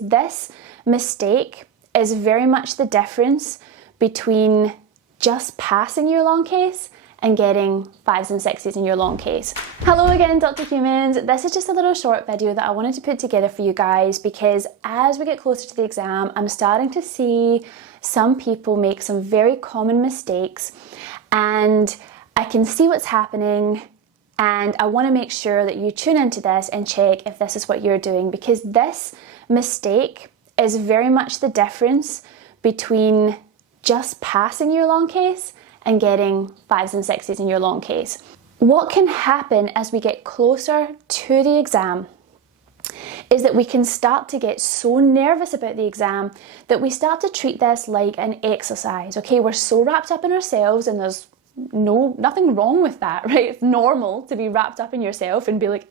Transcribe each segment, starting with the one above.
This mistake is very much the difference between just passing your long case and getting 5s and 6s in your long case. Hello again, Dr. Humans. This is just a little short video that I wanted to put together for you guys because as we get closer to the exam, I'm starting to see some people make some very common mistakes, and I can see what's happening, and I want to make sure that you tune into this and check if this is what you're doing, because this mistake is very much the difference between just passing your long case and getting 5s and 6s in your long case. What can happen as we get closer to the exam is that we can start to get so nervous about the exam that we start to treat this like an exercise. Okay, we're so wrapped up in ourselves, and there's nothing wrong with that, right? It's normal to be wrapped up in yourself and be like,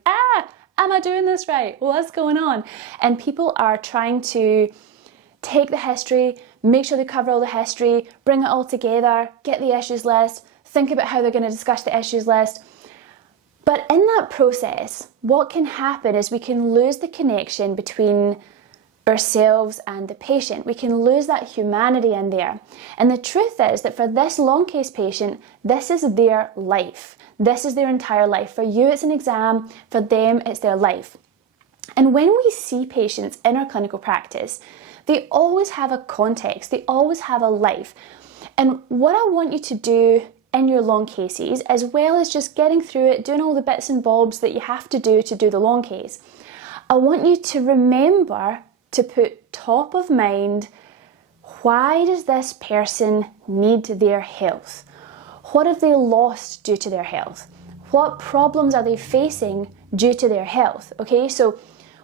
am I doing this right? What's going on? And people are trying to take the history, make sure they cover all the history, bring it all together, get the issues list, think about how they're going to discuss the issues list. But in that process, what can happen is we can lose the connection between ourselves and the patient. We can lose that humanity in there. And the truth is that for this long case patient, this is their life. This is their entire life. For you, it's an exam. For them, it's their life. And when we see patients in our clinical practice, they always have a context. They always have a life. And what I want you to do in your long cases, as well as just getting through it, doing all the bits and bobs that you have to do the long case, I want you to remember to put top of mind, why does this person need their health? What have they lost due to their health? What problems are they facing due to their health? Okay, so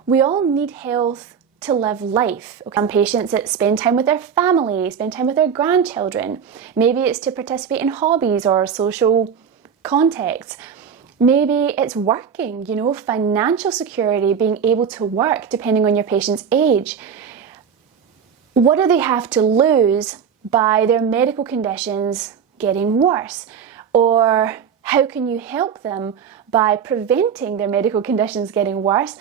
we all need health to live life. Okay? Some patients that spend time with their family, spend time with their grandchildren. Maybe it's to participate in hobbies or social contexts. Maybe it's working, financial security, being able to work depending on your patient's age. What do they have to lose by their medical conditions getting worse? Or how can you help them by preventing their medical conditions getting worse?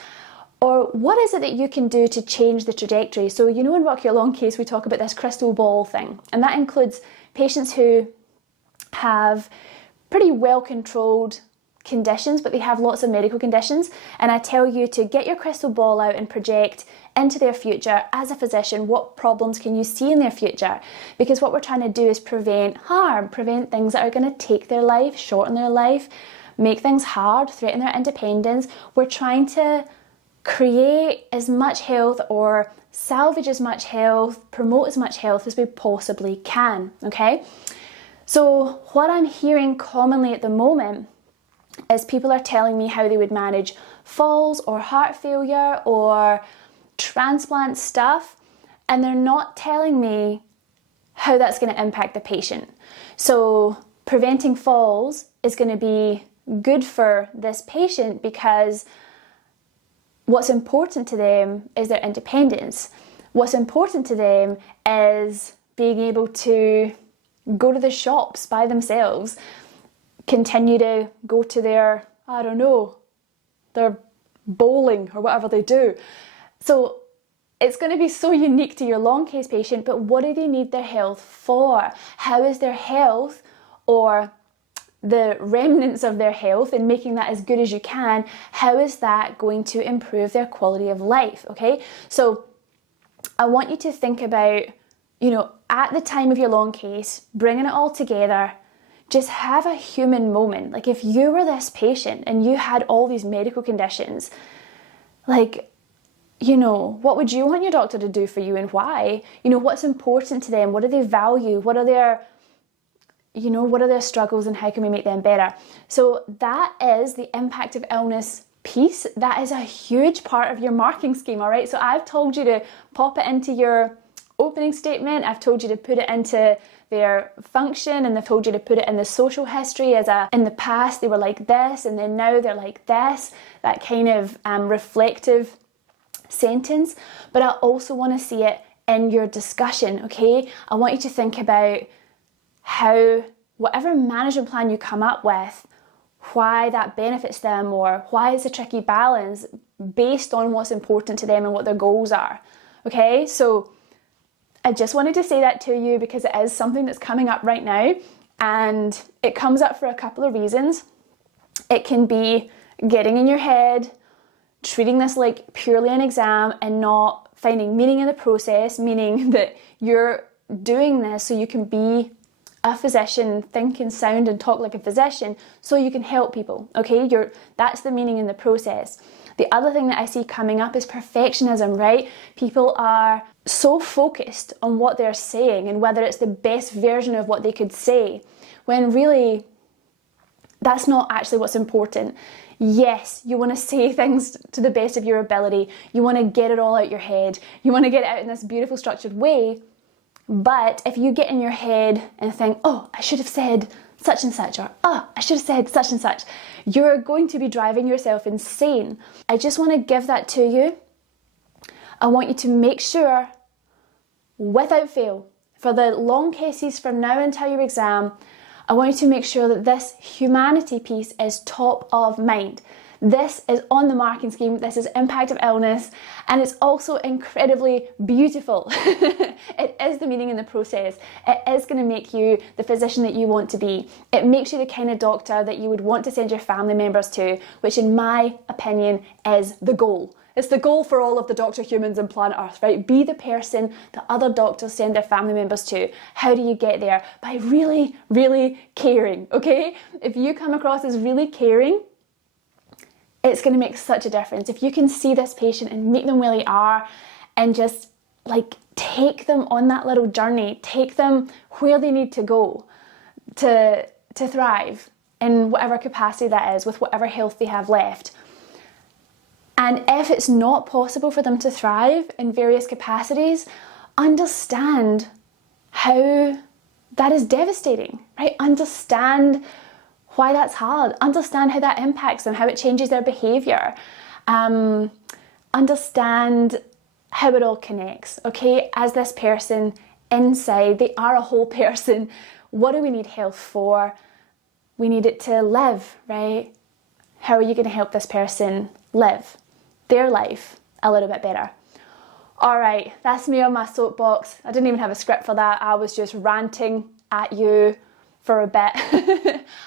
Or what is it that you can do to change the trajectory? So, in Rock Your Long Case, we talk about this crystal ball thing. And that includes patients who have pretty well-controlled conditions, but they have lots of medical conditions. And I tell you to get your crystal ball out and project into their future as a physician. What problems can you see in their future? Because what we're trying to do is prevent harm, prevent things that are going to take their life, shorten their life, make things hard, threaten their independence. We're trying to create as much health or salvage as much health, promote as much health as we possibly can, okay? So what I'm hearing commonly at the moment is people are telling me how they would manage falls or heart failure or transplant stuff, and they're not telling me how that's going to impact the patient. So preventing falls is going to be good for this patient because what's important to them is their independence. What's important to them is being able to go to the shops by themselves, continue to go to their bowling or whatever they do. So it's going to be so unique to your long case patient, but what do they need their health for? How is their health, or the remnants of their health, and making that as good as you can, how is that going to improve their quality of life? Okay, so I want you to think about, at the time of your long case, bringing it all together, just have a human moment. Like if you were this patient and you had all these medical conditions, what would you want your doctor to do for you and why? What's important to them? What do they value? What are their struggles and how can we make them better? So that is the impact of illness piece. That is a huge part of your marking scheme, all right? So I've told you to pop it into your opening statement. I've told you to put it into their function, and I've told you to put it in the social history in the past they were like this and then now they're like this, that kind of reflective sentence. But I also want to see it in your discussion, okay? I want you to think about how whatever management plan you come up with, why that benefits them, or why it's a tricky balance based on what's important to them and what their goals are, Okay, so I just wanted to say that to you because it is something that's coming up right now, and it comes up for a couple of reasons. It can be getting in your head, treating this like purely an exam and not finding meaning in the process, meaning that you're doing this so you can be a physician, think and sound and talk like a physician so you can help people, okay? That's the meaning in the process. The other thing that I see coming up is perfectionism, right? People are so focused on what they're saying and whether it's the best version of what they could say, when really that's not actually what's important. Yes, you want to say things to the best of your ability. You want to get it all out your head. You want to get it out in this beautiful structured way. But if you get in your head and think, oh, I should have said such and such, or oh, I should have said such and such, you're going to be driving yourself insane. I just want to give that to you. I want you to make sure, without fail, for the long cases from now until your exam, I want you to make sure that this humanity piece is top of mind. This is on the marking scheme, this is impact of illness, and it's also incredibly beautiful. It is the meaning in the process. It is going to make you the physician that you want to be. It makes you the kind of doctor that you would want to send your family members to, which in my opinion is the goal. It's the goal for all of the doctor humans on planet Earth, right? Be the person that other doctors send their family members to. How do you get there? By really, really caring, okay? If you come across as really caring, it's going to make such a difference. If you can see this patient and meet them where they are and just like take them on that little journey, take them where they need to go to thrive in whatever capacity that is, with whatever health they have left. And if it's not possible for them to thrive in various capacities, understand how that is devastating, right? Understand why that's hard. Understand how that impacts them, how it changes their behaviour. Understand how it all connects, okay? As this person inside, they are a whole person. What do we need health for? We need it to live, right? How are you going to help this person live their life a little bit better? All right, that's me on my soapbox. I didn't even have a script for that. I was just ranting at you for a bit.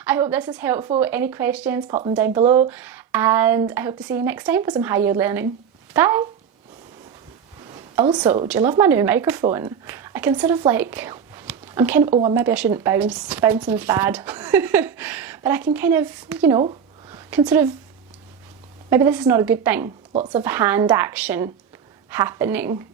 I hope this is helpful. Any questions, pop them down below. And I hope to see you next time for some high yield learning. Bye. Also, do you love my new microphone? I can sort of like, I'm kind of, oh, maybe I shouldn't bounce. Bouncing's bad. But I can kind of, you know, can sort of, maybe this is not a good thing. Lots of hand action happening.